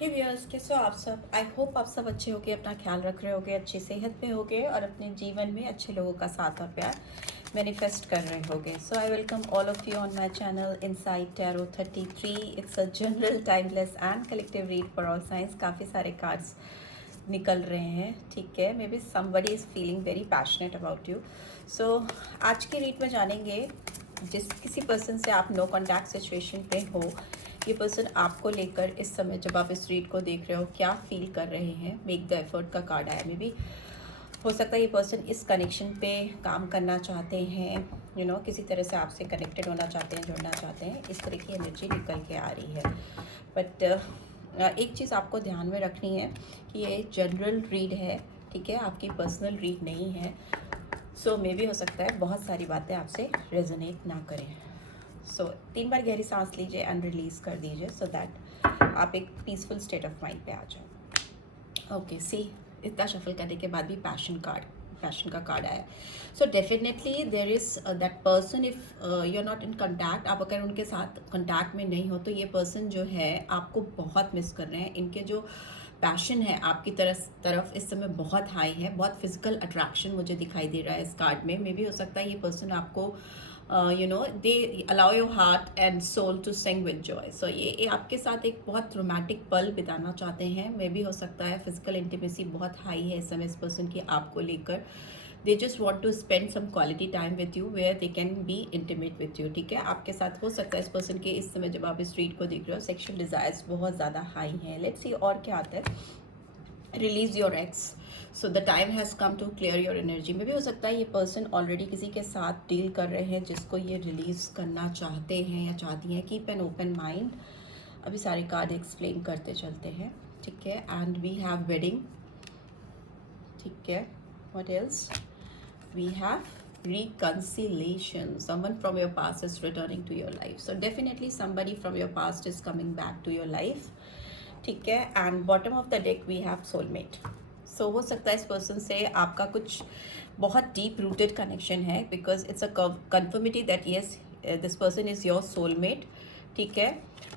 हे viewers, कैसे हो आप सब? आई होप आप सब अच्छे होगे, अपना ख्याल रख रहे होगे, अच्छी सेहत में होगे और अपने जीवन में अच्छे लोगों का साथ और प्यार मैनिफेस्ट कर रहे होगे। So I welcome all of you on my channel inside tarot 33। It's a general timeless and collective read for all signs. काफ़ी सारे कार्ड्स निकल रहे हैं, ठीक है। May be somebody is feeling very passionate about you. So आज की read में जानेंगे, जिस किसी पर्सन से आप नो कॉन्टैक्ट सिचुएशन पे हो, ये पर्सन आपको लेकर इस समय जब आप इस रीड को देख रहे हो क्या फील कर रहे हैं। मेक द एफर्ट का कार्ड आया। मे बी हो सकता है ये पर्सन इस कनेक्शन पे काम करना चाहते हैं, किसी तरह से आपसे कनेक्टेड होना चाहते हैं, जुड़ना चाहते हैं। इस तरह की एनर्जी निकल के आ रही है। बट एक चीज़ आपको ध्यान में रखनी है कि ये जनरल रीड है, ठीक है, आपकी पर्सनल रीड नहीं है। सो मे भी हो सकता है बहुत सारी बातें आपसे रेजोनेट ना करें। सो 3 बार गहरी सांस लीजिए एंड रिलीज कर दीजिए, सो दैट आप एक पीसफुल स्टेट ऑफ माइंड पे आ जाओ। ओके, सी इतना शफल करने के बाद भी पैशन का कार्ड आया। So definitely there is that person, if you are not in contact, आप अगर उनके साथ कंटैक्ट में नहीं हो तो ये पर्सन जो है आपको बहुत मिस कर रहे हैं। इनके जो पैशन है आपकी तरफ इस समय बहुत हाई है। बहुत फिजिकल अट्रैक्शन मुझे दिखाई दे रहा है इस कार्ड में। मे भी हो सकता है ये पर्सन आपको they allow your heart and soul to sing with joy. So ये आपके साथ एक बहुत रोमांटिक पल बिताना चाहते हैं। मे भी हो सकता है फिजिकल इंटीमेसी बहुत हाई है इस समय इस पर्सन की आपको लेकर। They just want to spend some quality time with you where they can be intimate with you, ठीक है। आपके साथ हो सकता है इस पर्सन के इस समय जब आप इस रीड को देख रहे हो सेक्शुअल डिजायर्स बहुत ज़्यादा हाई हैं। लेट्स सी और क्या आता है। Release your ex, so the time has come to clear your energy. में भी हो सकता है ये पर्सन ऑलरेडी किसी के साथ डील कर रहे हैं जिसको ये रिलीज करना चाहते हैं या चाहती हैं। Keep an open mind. अभी सारे कार्ड एक्सप्लेन करते चलते हैं, ठीक है। एंड वी हैव वेडिंग, ठीक है। What else? We have reconciliation. Someone from your past is returning to your life, so definitely somebody from your past is coming back to your life, ठीक है। And bottom of the deck we have soulmate. So हो सकता है इस person से आपका कुछ बहुत डीप रूटेड कनेक्शन है, because it's a conformity that yes this person is your soulmate, ठीक है।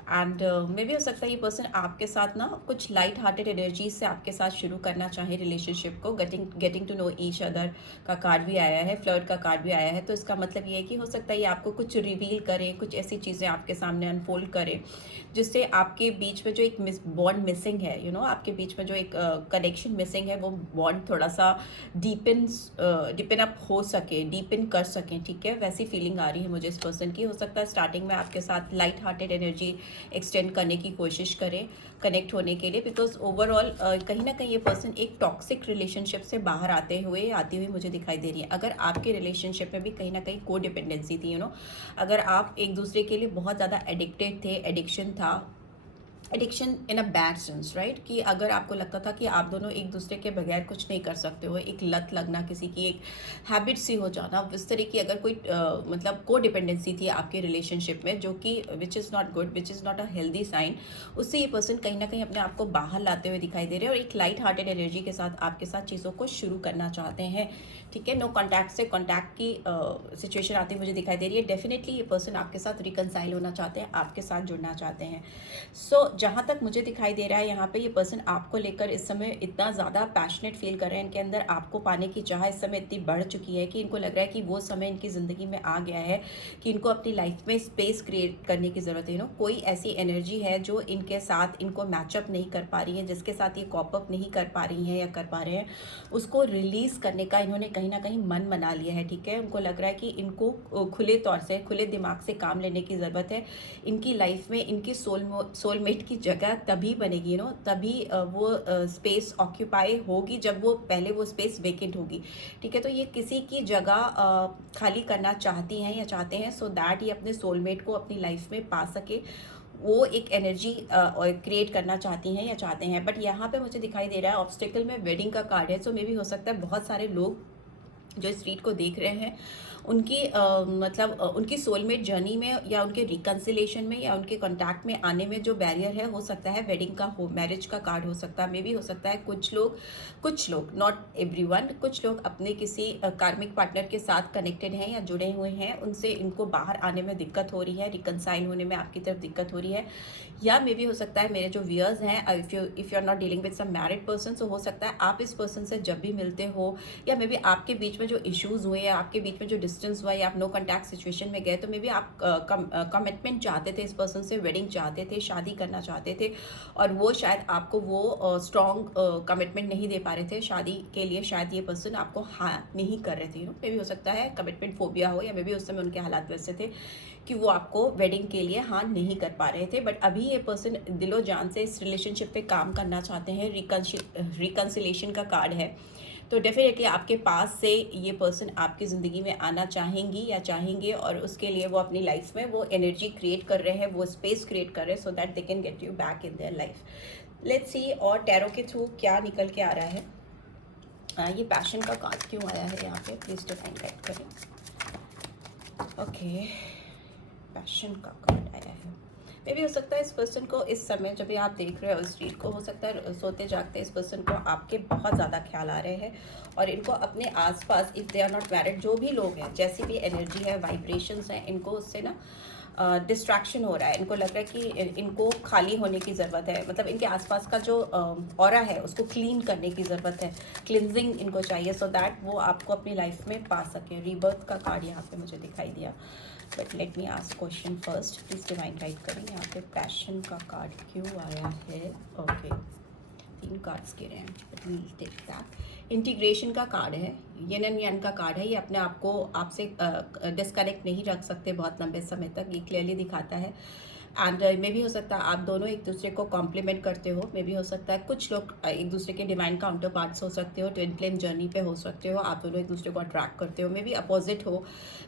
एंड मे भी हो सकता है ये पर्सन आपके साथ ना कुछ लाइट हार्टेड एनर्जी से आपके साथ शुरू करना चाहे रिलेशनशिप को। Getting to know each other का कार्ड भी आया है, फ्लर्ट का कार्ड भी आया है। तो इसका मतलब ये है कि हो सकता है ये आपको कुछ रिवील करे, कुछ ऐसी चीज़ें आपके सामने अनफोल्ड करे जिससे आपके बीच में जो एक बॉन्ड मिसिंग है, आपके बीच में जो एक कनेक्शन मिसिंग है, वो बॉन्ड थोड़ा सा डीपन अप हो सके, डीपन कर सकें, ठीक है। वैसी फीलिंग आ रही है मुझे इस पर्सन की। हो सकता है स्टार्टिंग में आपके साथ लाइट हार्टेड एनर्जी एक्सटेंड करने की कोशिश करें कनेक्ट होने के लिए, बिकॉज ओवरऑल कहीं ना कहीं ये पर्सन एक टॉक्सिक रिलेशनशिप से बाहर आती हुई मुझे दिखाई दे रही है। अगर आपके रिलेशनशिप में भी कहीं ना कहीं को डिपेंडेंसी थी, अगर आप एक दूसरे के लिए बहुत ज़्यादा एडिक्टेड थे, एडिक्शन था, addiction in a bad sense, right, कि अगर आपको लगता था कि आप दोनों एक दूसरे के बगैर कुछ नहीं कर सकते हो, एक लत लगना, किसी की एक हैबिट सी हो जाना, इस तरह की अगर कोई मतलब को डिपेंडेंसी थी आपके रिलेशनशिप में, जो कि which is not good, which is not a healthy sign, उससे ये पर्सन कहीं ना कहीं अपने आप को बाहर लाते हुए दिखाई दे रहे हैं और एक लाइट हार्टेड एनर्जी के साथ आपके साथ चीज़ों को शुरू करना चाहते हैं, ठीक है। नो कॉन्टैक्ट से कॉन्टैक्ट की सिचुएशन आती मुझे दिखाई दे रही है। डेफिनेटली ये पर्सन आपके साथ रिकनसाइल होना चाहते हैं, आपके साथ जुड़ना चाहते हैं। सो जहाँ तक मुझे दिखाई दे रहा है यहाँ पे ये पर्सन आपको लेकर इस समय इतना ज़्यादा पैशनेट फील कर रहे हैं। इनके अंदर आपको पाने की चाह इस समय इतनी बढ़ चुकी है कि इनको लग रहा है कि वो समय इनकी ज़िंदगी में आ गया है कि इनको अपनी लाइफ में स्पेस क्रिएट करने की ज़रूरत है। कोई ऐसी एनर्जी है जो इनके साथ इनको मैचअप नहीं कर पा रही है, जिसके साथ ये कॉपअप नहीं कर पा रही हैं या कर पा रहे हैं, उसको रिलीज़ करने का इन्होंने कहीं ना कहीं मन बना लिया है, ठीक है। उनको लग रहा है कि इनको खुले तौर से, खुले दिमाग से काम लेने की ज़रूरत है। इनकी लाइफ में इनकी सोलमेट की जगह तभी बनेगी, तभी वो स्पेस ऑक्यूपाई होगी जब वो पहले वो स्पेस वेकेंट होगी, ठीक है। तो ये किसी की जगह खाली करना चाहती हैं या चाहते हैं, सो दैट ये अपने सोलमेट को अपनी लाइफ में पा सके। वो एक एनर्जी क्रिएट करना चाहती हैं या चाहते हैं। बट यहाँ पे मुझे दिखाई दे रहा है ऑब्स्टिकल में वेडिंग का कार्ड है। सो मे भी हो सकता है बहुत सारे लोग जो इस रीड को देख रहे हैं उनकी मतलब उनकी सोलमेट जर्नी में या उनके रिकन्सिलेशन में या उनके कॉन्टैक्ट में आने में जो बैरियर है, हो सकता है वेडिंग का हो, मैरिज का कार्ड हो सकता है, मे भी हो सकता है कुछ लोग नॉट एवरीवन, कुछ लोग अपने किसी कार्मिक पार्टनर के साथ कनेक्टेड हैं या जुड़े हुए हैं, उनसे इनको बाहर आने में दिक्कत हो रही है, रिकनसाइल होने में आपकी तरफ दिक्कत हो रही है। या मे भी हो सकता है मेरे जो व्यूअर्स हैं, if you are not dealing with some married person, so हो सकता है आप इस पर्सन से जब भी मिलते हो या मे बी आपके बीच में जो इश्यूज़ हुए या आपके बीच में जो डिस्टेंस हुआ या आप नो कॉन्टैक्ट सिचुएशन में गए, तो मे बी आप कमिटमेंट चाहते थे इस पर्सन से, वेडिंग चाहते थे, शादी करना चाहते थे, और वो शायद आपको वो स्ट्रॉन्ग कमिटमेंट नहीं दे पा रहे थे शादी के लिए। शायद ये पर्सन आपको हाँ नहीं कर रहे थे, मे भी हो सकता है कमिटमेंट फोबिया हो, या मे बी उस समय उनके हालात वैसे थे कि वो आपको वेडिंग के लिए हाँ नहीं कर पा रहे थे। बट अभी ये पर्सन दिलो जान से इस रिलेशनशिप पे काम करना चाहते हैं, रिकन्सिलेशन का कार्ड है। तो डेफिनेटली आपके पास से ये पर्सन आपकी ज़िंदगी में आना चाहेंगी या चाहेंगे, और उसके लिए वो अपनी लाइफ में वो एनर्जी क्रिएट कर रहे हैं, वो स्पेस क्रिएट कर रहे हैं, so that they can get you back in their life. Let's see और टैरो के थ्रू क्या निकल के आ रहा है। ये पैशन का कार्ड क्यों आया है यहाँ पे, प्लीज डिफाइन राइट करें। ओके, पैशन का कार्ड आया है। मे भी हो सकता है इस पर्सन को इस समय जब भी आप देख रहे हो इस रीड को, हो सकता है सोते जागते इस पर्सन को आपके बहुत ज़्यादा ख्याल आ रहे हैं, और इनको अपने आसपास, if they are not married, जो भी लोग हैं, जैसी भी एनर्जी है, वाइब्रेशंस हैं, इनको उससे ना डिस्ट्रैक्शन हो रहा है। इनको लग रहा है कि इनको खाली होने की ज़रूरत है, मतलब इनके आसपास का जो ऑरा है उसको क्लीन करने की ज़रूरत है, क्लिनजिंग इनको चाहिए, सो दैट वो आपको अपनी लाइफ में पा सकें। रीबर्थ का कार्ड यहाँ पे मुझे दिखाई दिया, but let me ask question first, please divine right करें। यहाँ पे पैशन का कार्ड क्यों आया है? ओके, 3 कार्ड्स गिरे हैं, but we will take that. Integration का कार्ड है, येन एंड यांग का कार्ड है। ये अपने आप को आपसे डिस्कनेक्ट नहीं रख सकते बहुत लंबे समय तक, ये क्लियरली दिखाता है। एंड मे भी हो सकता है आप दोनों एक दूसरे को कॉम्प्लीमेंट करते हो, मे भी हो सकता है कुछ लोग एक दूसरे के डिवाइन काउंटर पार्ट्स हो सकते हो, ट्विन फ्लेम जर्नी पे हो सकते हो, आप दोनों एक दूसरे को अट्रैक्ट करते हो, मे भी अपोजिट हो,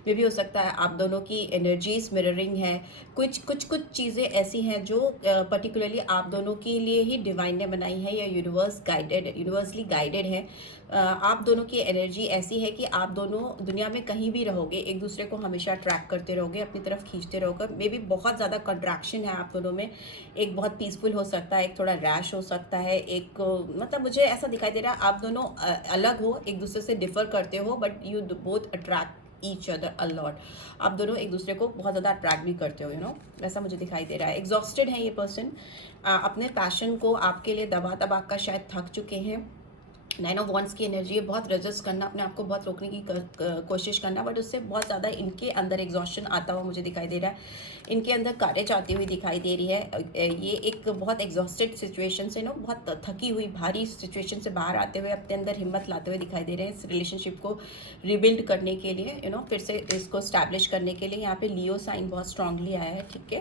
मे भी हो सकता है आप दोनों की एनर्जीज मिररिंग है। कुछ चीज़ें ऐसी हैं जो पर्टिकुलरली आप दोनों के लिए ही डिवाइन ने बनाई है या यूनिवर्सली गाइडेड है। आप दोनों की एनर्जी ऐसी है कि आप दोनों दुनिया में कहीं भी रहोगे, एक दूसरे को हमेशा अट्रैक्ट करते रहोगे, अपनी तरफ खींचते रहोगे। मे बी बहुत ज़्यादा कंट्रैक्शन है आप दोनों में, एक बहुत पीसफुल हो सकता है, एक थोड़ा रैश हो सकता है, एक मतलब मुझे ऐसा दिखाई दे रहा है आप दोनों अलग हो, एक दूसरे से डिफर करते हो, but you both attract each other a lot. आप दोनों एक दूसरे को बहुत ज़्यादा अट्रैक्ट भी करते हो, वैसा मुझे दिखाई दे रहा है। एग्जॉस्टेड है ये पर्सन, अपने पैशन को आपके लिए दबा दबा कर शायद थक चुके हैं। 9 ऑफ वॉन्ड्स की एनर्जी है, बहुत रेजिस्ट करना, अपने आप को बहुत रोकने की कोशिश करना, बट उससे बहुत ज़्यादा इनके अंदर एग्जॉस्शन आता हुआ मुझे दिखाई दे रहा है, इनके अंदर करेज आती हुई दिखाई दे रही है। ये एक बहुत एग्जॉस्टेड सिचुएशन से बहुत थकी हुई भारी सिचुएशन से बाहर आते हुए अपने अंदर हिम्मत लाते हुए दिखाई दे रहे हैं इस रिलेशनशिप को रिबिल्ड करने के लिए, फिर से इसको स्टैब्लिश करने के लिए। यहाँ पे लियो साइन बहुत स्ट्रांगली आया है, ठीक है,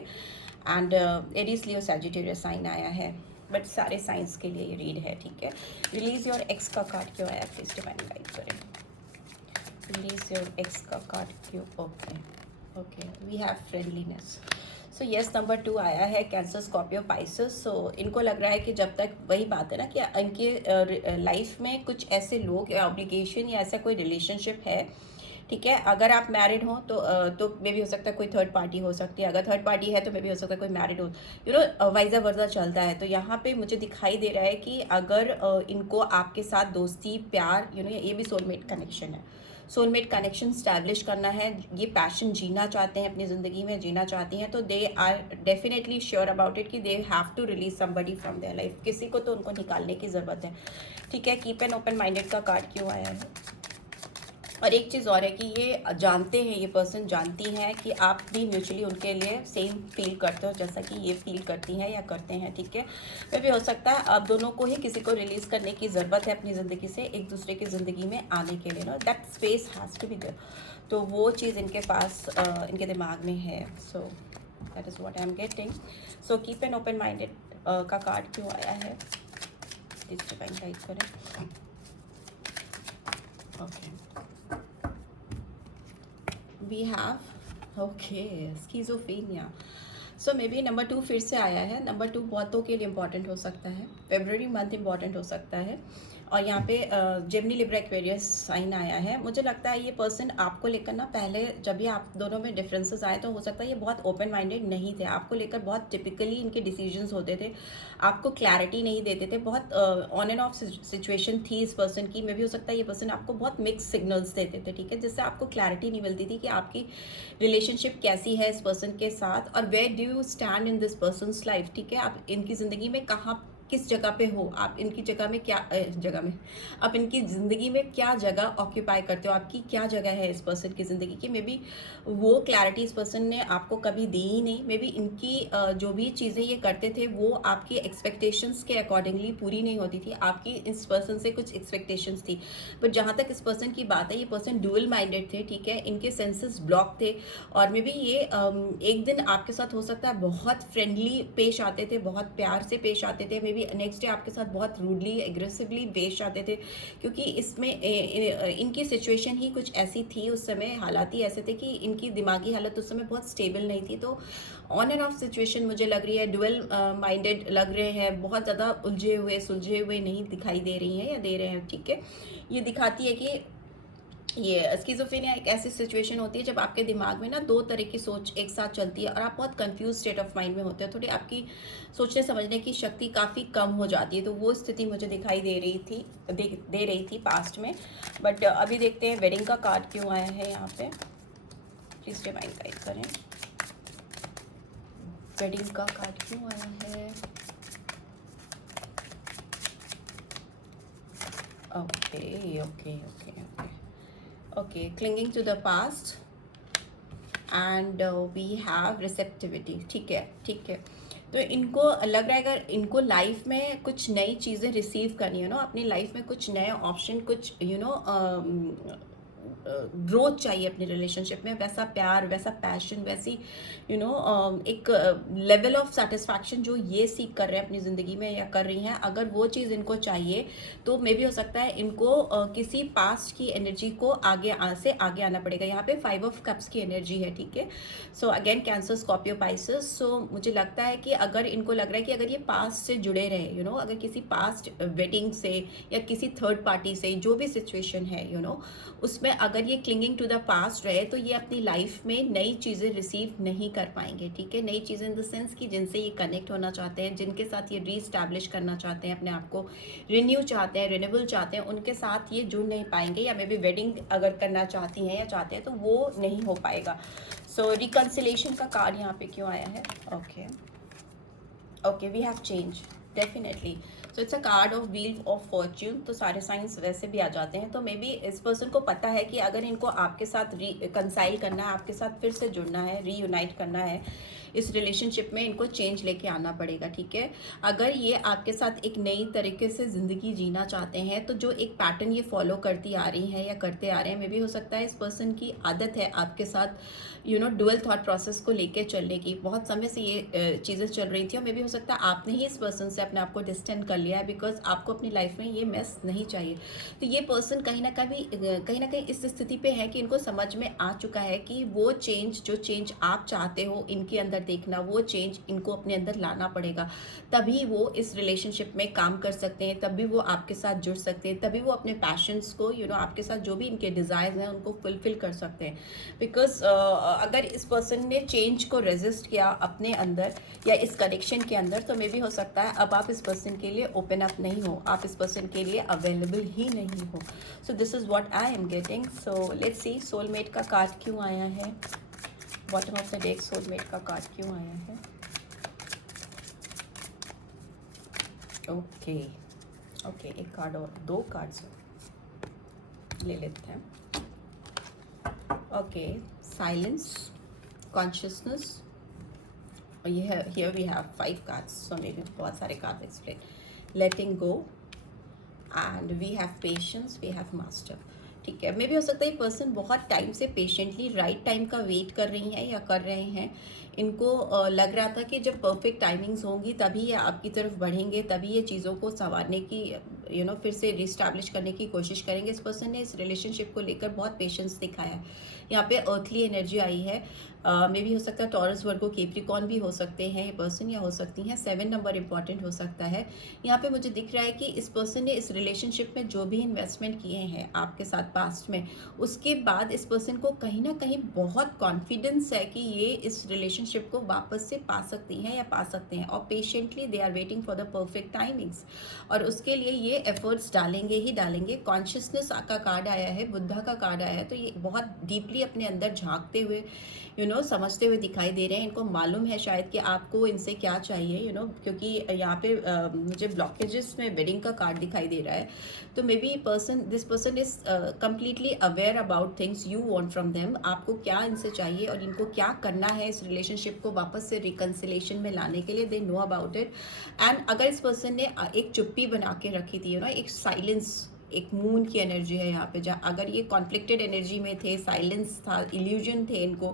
and Aries Leo Sagittarius sign आया है, बट सारे साइंस के लिए ये रीड है, ठीक है। रिलीज योर एक्स का कार्ड क्यों आया, प्लीज डिवाइन गाइड करें। रिलीज योर एक्स का कार्ड क्यों? Okay okay, we have friendliness. So yes, number 2 आया है, कैंसर स्कॉर्पियो पाइसेस। सो इनको लग रहा है कि जब तक, वही बात है ना कि इनके लाइफ में कुछ ऐसे लोग या ऑब्लिगेशन या ऐसा कोई रिलेशनशिप है, ठीक है। अगर आप मैरिड हो तो मे भी हो सकता है कोई थर्ड पार्टी हो सकती है, अगर थर्ड पार्टी है तो मे भी हो सकता है कोई मैरिड हो, वाइजा वर्जा चलता है। तो यहाँ पे मुझे दिखाई दे रहा है कि अगर इनको आपके साथ दोस्ती प्यार ये भी सोलमेट कनेक्शन है, सोलमेट कनेक्शन स्टैब्लिश करना है, ये पैशन जीना चाहते हैं, अपनी ज़िंदगी में जीना चाहती हैं, तो they are definitely sure about it कि they have to release somebody from their life. किसी को तो उनको निकालने की ज़रूरत है, ठीक है। कीप एन ओपन माइंडेड का कार्ड क्यों आया है? और एक चीज़ और है कि ये जानते हैं, ये पर्सन जानती हैं कि आप भी म्यूचुअली उनके लिए सेम फील करते हो जैसा कि ये फील करती हैं या करते हैं, ठीक है। फिर भी हो सकता है आप दोनों को ही किसी को रिलीज़ करने की ज़रूरत है अपनी ज़िंदगी से, एक दूसरे की ज़िंदगी में आने के लिए, that space has to be there. तो वो चीज़ इनके पास इनके दिमाग में है। So that is what I am getting. So keep an open minded का कार्ड क्यों आया है, प्लीज डिवाइन गाइड करें। Okay, we have, okay, schizophrenia. So may be number 2 फिर से आया है। नंबर 2 बहुतों के लिए इंपॉर्टेंट हो सकता है, फेब्रुअरी मंथ इंपॉर्टेंट हो सकता है। और यहाँ पे जेमिनी लिब्रा एक्वेरियस साइन आया है। मुझे लगता है ये पर्सन आपको लेकर ना, पहले जब भी आप दोनों में डिफरेंसेस आए तो हो सकता है ये बहुत ओपन माइंडेड नहीं थे, आपको लेकर बहुत टिपिकली इनके डिसीजंस होते थे, आपको क्लैरिटी नहीं देते थे, बहुत ऑन एंड ऑफ सिचुएशन थी इस पर्सन की। मे भी हो सकता है ये पर्सन आपको बहुत मिक्स सिग्नल्स देते थे, ठीक है, जिससे आपको क्लैरिटी नहीं मिलती थी कि आपकी रिलेशनशिप कैसी है इस पर्सन के साथ, और where do you stand in this person's life, ठीक है, आप इनकी ज़िंदगी में कहाँ, किस जगह पे हो, आप इनकी जगह में क्या जगह में आप इनकी ज़िंदगी में क्या जगह ऑक्यूपाई करते हो, आपकी क्या जगह है इस पर्सन की ज़िंदगी की। मे बी वो क्लैरिटी इस पर्सन ने आपको कभी दी ही नहीं। मे बी इनकी जो भी चीज़ें ये करते थे वो आपकी एक्सपेक्टेशंस के अकॉर्डिंगली पूरी नहीं होती थी, आपकी इस पर्सन से कुछ एक्सपेक्टेशंस थी। बट जहाँ तक इस पर्सन की बात है, ये पर्सन डुअल माइंडेड थे, ठीक है, इनके सेंसेस ब्लॉक थे। और मे बी ये एक दिन आपके साथ हो सकता है बहुत फ्रेंडली पेश आते थे, बहुत प्यार से पेश आते थे, मे बी नेक्स्ट डे आपके साथ बहुत रूडली एग्रेसिवली पेश आते थे, क्योंकि इसमें इनकी सिचुएशन ही कुछ ऐसी थी उस समय, हालात ही ऐसे थे कि इनकी दिमागी हालत उस समय बहुत स्टेबल नहीं थी। तो ऑन एंड ऑफ सिचुएशन मुझे लग रही है, डुअल माइंडेड लग रहे हैं, बहुत ज़्यादा उलझे हुए सुलझे हुए नहीं दिखाई दे रही हैं या दे रहे हैं, ठीक है। ये दिखाती है कि ये स्किज़ोफ्रेनिया एक ऐसी सिचुएशन होती है जब आपके दिमाग में ना दो तरह की सोच एक साथ चलती है और आप बहुत कंफ्यूज स्टेट ऑफ माइंड में होते हो, थोड़ी आपकी सोचने समझने की शक्ति काफ़ी कम हो जाती है। तो वो स्थिति मुझे दिखाई दे रही थी, दे रही थी पास्ट में। बट अभी देखते हैं वेडिंग का कार्ड क्यों आया है यहाँ पे, प्लीज रिमाइंड गाइड करें, वेडिंग का कार्ड क्यों आया है। Okay okay okay okay okay, clinging to the past and we have receptivity, ठीक है ठीक है। तो इनको लग रहा है अगर इनको लाइफ में कुछ नई चीज़ें रिसीव करनी है ना, अपनी लाइफ में कुछ नए ऑप्शन, कुछ ग्रोथ चाहिए अपनी रिलेशनशिप में, वैसा प्यार, वैसा पैशन, वैसी एक लेवल ऑफ सेटिस्फैक्शन जो ये सीख कर रहे हैं अपनी ज़िंदगी में या कर रही हैं, अगर वो चीज़ इनको चाहिए तो मे भी हो सकता है इनको किसी पास्ट की एनर्जी को से आगे आना पड़ेगा। यहाँ पे 5 ऑफ कप्स की एनर्जी है, ठीक है। So again Cancer, Scorpio, Pisces. So मुझे लगता है कि अगर इनको लग रहा है कि अगर ये पास्ट से जुड़े रहे, अगर किसी पास्ट वेडिंग से या किसी थर्ड पार्टी से जो भी सिचुएशन है, उसमें अगर ये क्लिंगिंग टू द पास्ट रहे तो ये अपनी लाइफ में नई चीज़ें रिसीव नहीं कर पाएंगे, ठीक है। नई चीज़ें इन द सेंस कि जिनसे ये कनेक्ट होना चाहते हैं, जिनके साथ ये रीस्टैब्लिश करना चाहते हैं, अपने आप को रिन्यू चाहते हैं, रिन्यूएबल चाहते हैं, उनके साथ ये जुड़ नहीं पाएंगे। या मे बी वेडिंग अगर करना चाहती हैं या चाहते हैं तो वो नहीं हो पाएगा। सो रिकन्सिलेशन का कार्ड यहाँ पे क्यों आया है। Okay okay, we have change definitely. So it's a card of wheel of fortune. तो सारे साइंस वैसे भी आ जाते हैं। तो मे बी इस पर्सन को पता है कि अगर इनको आपके साथ रिकंसाइल करना है, आपके साथ फिर से जुड़ना है, रीयूनाइट करना है, इस रिलेशनशिप में इनको चेंज लेके आना पड़ेगा, ठीक है। अगर ये आपके साथ एक नई तरीके से ज़िंदगी जीना चाहते हैं तो जो एक पैटर्न ये फॉलो करती आ रही हैं या करते आ रहे हैं, मे भी हो सकता है इस पर्सन की आदत है आपके साथ डुअल थॉट प्रोसेस को लेके चलने की। बहुत समय से ये चीज़ें चल रही थी और मे भी हो सकता है आपने ही इस पर्सन से अपने आप को डिस्टेंस कर लिया है, बिकॉज आपको अपनी लाइफ में ये मेस नहीं चाहिए। तो ये पर्सन कहीं ना कहीं इस स्थिति पे है कि इनको समझ में आ चुका है कि वो चेंज, जो चेंज आप चाहते हो इनके अंदर देखना, वो चेंज इनको अपने अंदर लाना पड़ेगा, तभी वो इस रिलेशनशिप में काम कर सकते हैं, तभी वो आपके साथ जुड़ सकते हैं, तभी वो अपने पैशंस को आपके साथ जो भी इनके डिज़ायर्स हैं उनको फुलफिल कर सकते हैं। बिकॉज अगर इस पर्सन ने चेंज को रेजिस्ट किया अपने अंदर या इस कनेक्शन के अंदर, तो मे भी हो सकता है अब आप इस पर्सन के लिए ओपन अप नहीं हो, आप इस पर्सन के लिए अवेलेबल ही नहीं हो। सो this is what I am getting. So let's see soulmate का कार्ड क्यों आया है, bottom of the deck soulmate का कार्ड क्यों आया है। ओके ओके, एक कार्ड और, 2 कार्ड्स ले लेते हैं। ओके, साइलेंस, कॉन्शियसनेस, और ये है, here we have 5 cards, so may be बहुत सारे card explain. Letting go and we have patience, we have master, ठीक है। मे भी हो सकता है ये पर्सन बहुत टाइम से पेशेंटली राइट टाइम का वेट कर रही हैं या कर रहे हैं, इनको लग रहा था कि जब परफेक्ट टाइमिंग्स होंगी तभी ये आपकी तरफ बढ़ेंगे, तभी ये चीज़ों को संवारने की फिर से रिस्टैब्लिश करने की कोशिश करेंगे। इस पर्सन ने इस रिलेशनशिप को लेकर बहुत पेशेंस दिखाया है। यहाँ पे अर्थली एनर्जी आई है। मे भी हो सकता है टॉरस, वर्गो, कैप्रिकॉर्न भी हो सकते हैं ये पर्सन, या हो सकती हैं 7 नंबर इंपॉर्टेंट हो सकता है। यहाँ पे मुझे दिख रहा है कि इस पर्सन ने इस रिलेशनशिप में जो भी इन्वेस्टमेंट किए हैं आपके साथ पास्ट में, उसके बाद इस पर्सन को कहीं ना कहीं बहुत कॉन्फिडेंस है कि ये इस रिलेशनशिप को वापस से पा सकती हैं या पा सकते हैं, और patiently they are waiting for the perfect timings, और उसके लिए ये एफर्ट्स डालेंगे ही डालेंगे। कॉन्शियसनेस का कार्ड आया है, बुद्धा का कार्ड आया है, तो ये बहुत डीपली अपने अंदर झांकते हुए समझते हुए दिखाई दे रहे हैं। इनको मालूम है शायद कि आपको इनसे क्या चाहिए, क्योंकि यहाँ पे मुझे ब्लॉकेजेस में वेडिंग का कार्ड दिखाई दे रहा है। तो may be this person is completely aware about things you want from them. आपको क्या इनसे चाहिए और इनको क्या करना है इस रिलेशनशिप को वापस से रिकन्सिलेशन में लाने के लिए, they know about it. And अगर इस पर्सन ने एक चुप्पी बना के रखी थी, एक साइलेंस, एक मून की एनर्जी है यहाँ पे, जहाँ अगर ये कॉन्फ्लिक्टेड एनर्जी में थे, साइलेंस था, इल्यूजन थे, इनको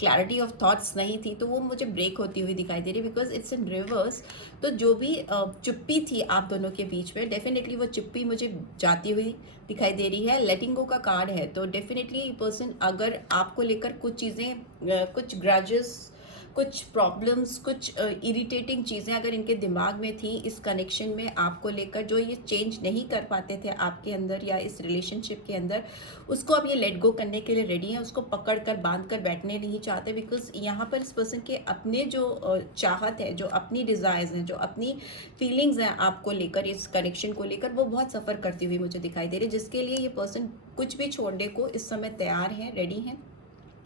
क्लैरिटी ऑफ थॉट्स नहीं थी, तो वो मुझे ब्रेक होती हुई दिखाई दे रही, बिकॉज इट्स इन रिवर्स। तो जो भी चुप्पी थी आप दोनों के बीच में, डेफिनेटली वो चुप्पी मुझे जाती हुई दिखाई दे रही है। लेटिंग गो का कार्ड है, तो डेफिनेटली पर्सन अगर आपको लेकर कुछ चीज़ें, कुछ ग्रजेस, कुछ प्रॉब्लम्स, कुछ इरिटेटिंग चीज़ें अगर इनके दिमाग में थी इस कनेक्शन में आपको लेकर, जो ये चेंज नहीं कर पाते थे आपके अंदर या इस रिलेशनशिप के अंदर, उसको अब ये लेट गो करने के लिए रेडी हैं। उसको पकड़ कर बांध कर बैठने नहीं चाहते, बिकॉज यहाँ पर इस पर्सन के अपने जो चाहत है, जो अपनी डिज़ायर्स हैं, जो अपनी फीलिंग्स हैं आपको लेकर, इस कनेक्शन को लेकर, वो बहुत सफ़र करती हुई मुझे दिखाई दे रही है, जिसके लिए ये पर्सन कुछ भी छोड़ने को इस समय तैयार हैं, रेडी हैं।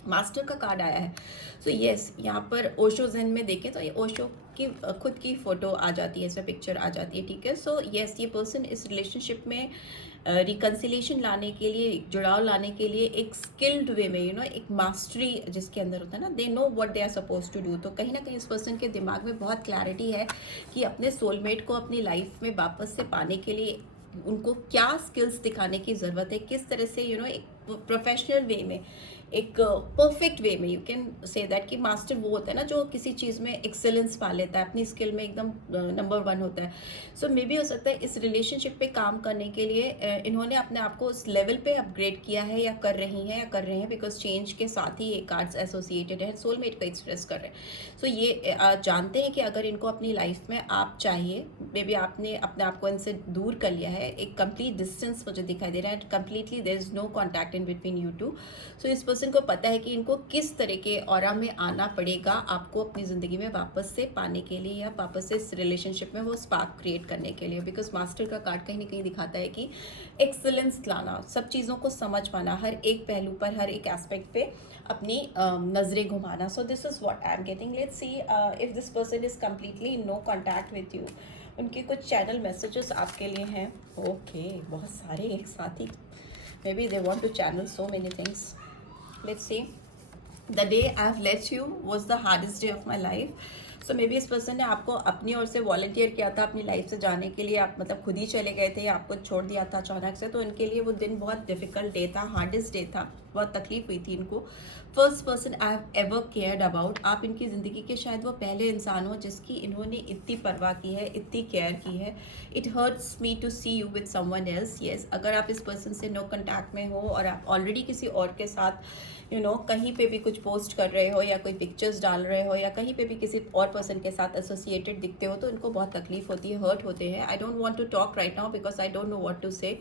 मास्टर का कार्ड आया है। सो यस, यहाँ पर ओशो ज़ेन में देखें तो ये ओशो की खुद की फ़ोटो आ जाती है, इसमें पिक्चर आ जाती है, ठीक है। सो यस, ये पर्सन इस रिलेशनशिप में रिकन्सिलेशन लाने के लिए, जुड़ाव लाने के लिए एक स्किल्ड वे में, एक मास्टरी जिसके अंदर होता है ना, they know what they are suppose to do. तो कहीं ना कहीं इस पर्सन के दिमाग में बहुत क्लैरिटी है कि अपने सोलमेट को अपनी लाइफ में वापस से पाने के लिए उनको क्या स्किल्स दिखाने की ज़रूरत है, किस तरह से एक प्रोफेशनल वे में, एक परफेक्ट वे में, यू कैन से दैट कि मास्टर वो होता है ना जो किसी चीज़ में एक्सेलेंस पा लेता है, अपनी स्किल में एकदम नंबर 1 होता है। सो मे बी हो सकता है इस रिलेशनशिप पे काम करने के लिए इन्होंने अपने आप को उस लेवल पे अपग्रेड किया है, या कर रही हैं, या कर रहे हैं, बिकॉज चेंज के साथ ही ये कार्ड्स एसोसिएटेड है, सोलमेट को एक्सप्रेस कर रहे हैं। सो ये जानते हैं कि अगर इनको अपनी लाइफ में आप चाहिए, मे बी आपने अपने आप को इनसे दूर कर लिया है, एक कंप्लीट डिस्टेंस मुझे दिखाई दे रहा है, completely there is no contact in between you two. So इस पर्सन को पता है कि इनको किस तरह के ऑरा में आना पड़ेगा आपको अपनी ज़िंदगी में वापस से पाने के लिए, या वापस से इस रिलेशनशिप में वो स्पार्क क्रिएट करने के लिए। बिकॉज मास्टर का कार्ड कहीं ना कहीं दिखाता है कि एक्सेलेंस लाना, सब चीज़ों को समझ पाना, हर एक पहलू पर, हर एक एस्पेक्ट पे अपनी नज़रें घुमाना। So this is what I am getting. Let's see if this person is completely in no contact with you. उनके कुछ चैनल मैसेजेस आपके लिए हैं। ओके, बहुत सारे एक साथ ही। Maybe they want to channel so many things. Let's see. The day I've let you was the hardest day of my life. So maybe इस पर्सन ने आपको अपनी ओर से वॉलंटियर किया था अपनी लाइफ से जाने के लिए, आप मतलब खुद ही चले गए थे या आपको छोड़ दिया था अचानक से, तो उनके लिए वो दिन बहुत डिफिकल्ट डे था, हार्डेस्ट डे था, बहुत तकलीफ हुई थी इनको। First person I have ever cared about, आप इनकी ज़िंदगी के शायद वो पहले इंसान हो जिसकी इन्होंने इतनी परवाह की है, इतनी केयर की है। It hurts me to see you with someone else. Yes, अगर आप इस पर्सन से नो कॉन्टैक्ट में हो और आप ऑलरेडी किसी और के साथ कहीं पे भी कुछ पोस्ट कर रहे हो, या कोई पिक्चर्स डाल रहे हो, या कहीं पे भी किसी और पर्सन के साथ एसोसिएटेड दिखते हो, तो इनको बहुत तकलीफ होती है, हर्ट होते हैं। I don't want to talk right now because I don't know what to say.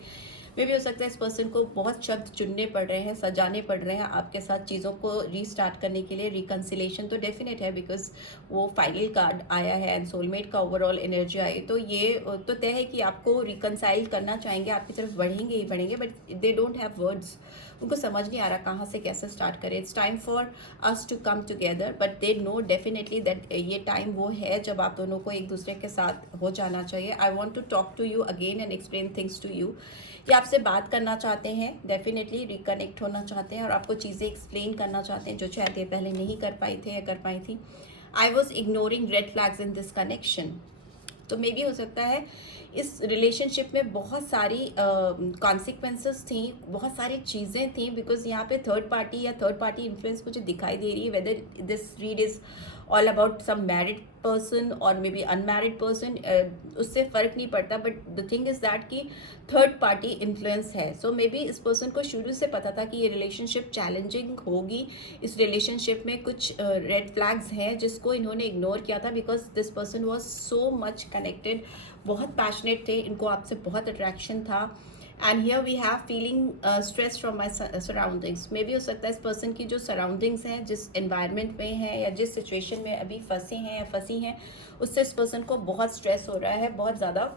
मे भी हो सकता है इस पर्सन को बहुत शब्द चुनने पड़ रहे हैं, सजाने पड़ रहे हैं आपके साथ चीज़ों को रीस्टार्ट करने के लिए। रिकन्सिलेशन तो डेफिनेट है बिकॉज वो फाइनल कार्ड आया है एंड सोलमेट का ओवरऑल एनर्जी आई, तो ये तो तय है कि आपको रिकन्साइल करना चाहेंगे, आपकी तरफ बढ़ेंगे ही बढ़ेंगे, but they don't have words. उनको समझ नहीं आ रहा कहाँ से कैसे स्टार्ट करें। It's time for us to come together, but they know definitely that ये टाइम वो है जब आप दोनों को एक दूसरे के साथ हो जाना चाहिए। I want to talk to you again and explain things to you. ये आपसे बात करना चाहते हैं, डेफिनेटली रिकनेक्ट होना चाहते हैं और आपको चीज़ें एक्सप्लेन करना चाहते हैं जो शायद ये पहले नहीं कर पाए थे या कर पाई थी। I was ignoring red flags in this connection. तो मे बी हो सकता है इस रिलेशनशिप में बहुत सारी कॉन्सिक्वेंसेस थी, बहुत सारी चीज़ें थी, बिकॉज यहाँ पे थर्ड पार्टी या थर्ड पार्टी इन्फ्लुएंस मुझे दिखाई दे रही है। Whether this read is all about some married person और मे बी अनमैरिड पर्सन, उससे फ़र्क नहीं पड़ता, but the thing is that कि थर्ड पार्टी इन्फ्लुएंस है। सो मे बी इस पर्सन को शुरू से पता था कि ये रिलेशनशिप चैलेंजिंग होगी, इस रिलेशनशिप में कुछ रेड फ्लैग्स हैं जिसको इन्होंने इग्नोर किया था, because this person was so much connected, बहुत पैशनेट थे, इनको आपसे बहुत अट्रैक्शन था। And here we have feeling stress from my surroundings. मे भी हो सकता है इस पर्सन की जो सराउंडिंग्स हैं, जिस एनवायरनमेंट में है या जिस सिचुएशन में अभी फंसे हैं या फंसी हैं, उससे इस पर्सन को बहुत स्ट्रेस हो रहा है, बहुत ज़्यादा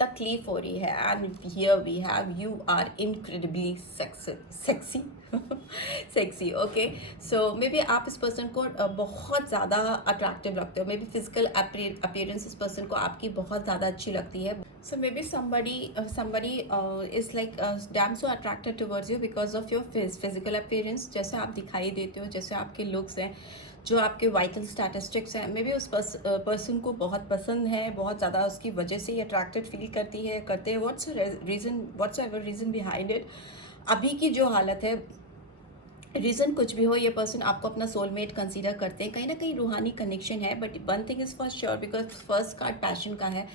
तकलीफ हो रही है। And here we have you are incredibly sexy sexy. Okay, so may be आप इस पर्सन को बहुत ज़्यादा अट्रैक्टिव लगते हो, मे बी फिजिकल अपीयरेंस इस पर्सन को आपकी बहुत ज़्यादा अच्छी लगती है। So may be somebody is like damn so attracted towards you because of your physical appearance, जैसे आप दिखाई देते हो, जैसे आपके लुक्स हैं, जो आपके वाइटल स्टैटिस्टिक्स हैं, मे बी उस पर्सन को बहुत पसंद है, बहुत ज़्यादा उसकी वजह से ये अट्रैक्टेड फील करती है, करते हैं। What's ever reason behind it, अभी की जो हालत है, रीज़न कुछ भी हो, ये पर्सन आपको अपना सोलमेट कंसीडर करते हैं, कहीं ना कहीं रूहानी कनेक्शन है। But one thing is for sure, because first card passion का है,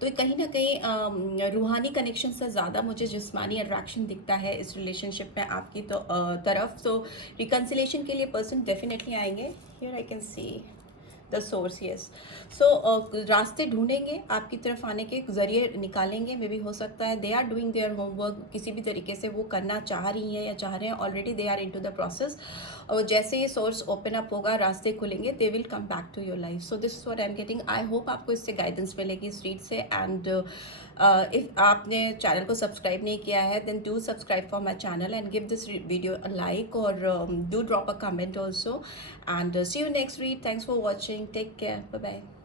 तो कहीं ना कहीं रूहानी कनेक्शन से ज़्यादा मुझे जिस्मानी अट्रैक्शन दिखता है इस रिलेशनशिप में आपकी तो तरफ। सो रिकन्सिलेशन के लिए पर्सन डेफिनेटली आएंगे। Here I can see the source, yes. So रास्ते ढूंढेंगे, आपकी तरफ आने के जरिए निकालेंगे। मे बी हो सकता है they are doing their homework, किसी भी तरीके से वो करना चाह रही हैं या चाह रहे हैं, already they are into the process. और जैसे ये सोर्स ओपन अप होगा, रास्ते खुलेंगे, they will come back to your life. So this is what I am getting. I hope आपको इससे गाइडेंस मिलेगी इस रीड से। एंड इफ आपने चैनल को सब्सक्राइब नहीं किया है, then do subscribe for my channel and give this video a like, और do drop a comment also. And see you next week. Thanks for watching. Take care. Bye bye.